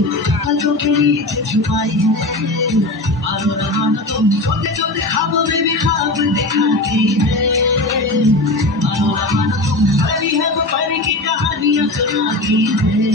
पलकों के नीचे छुपाई है। मानो न मानो तुम छोटे छोटे ख्वाबों में भी ख्वाब दिखाती है। मानो न मानो तुम परी है वो परी की कहानियां सुनाती है।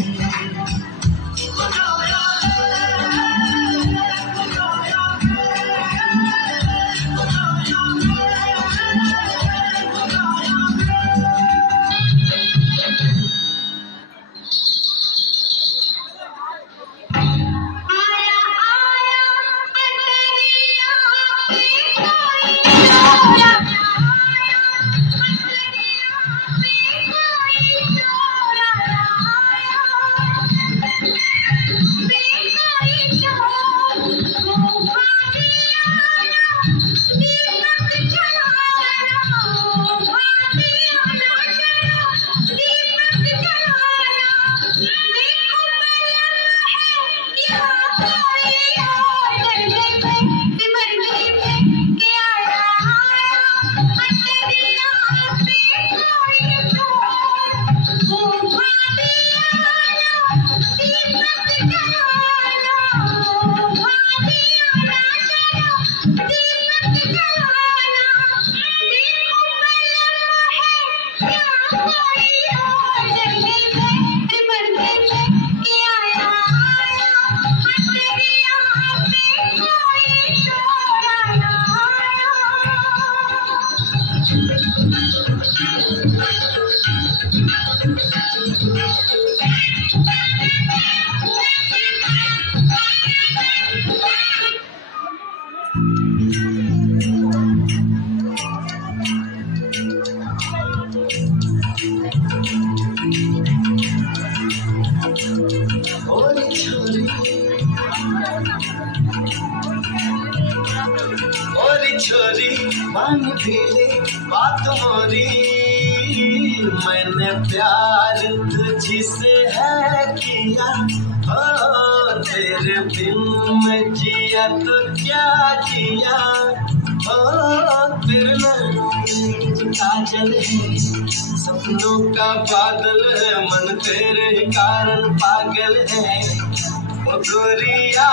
छोरी मान भी ले बात मोरी, मैंने प्यार तुझसे है किया। ओ तेरे बिन मैं जिया तो क्या जिया। ओ तेरे काजल है, सपनों का बादल है, मन तेरे कारण पागल है। ओ गोरिया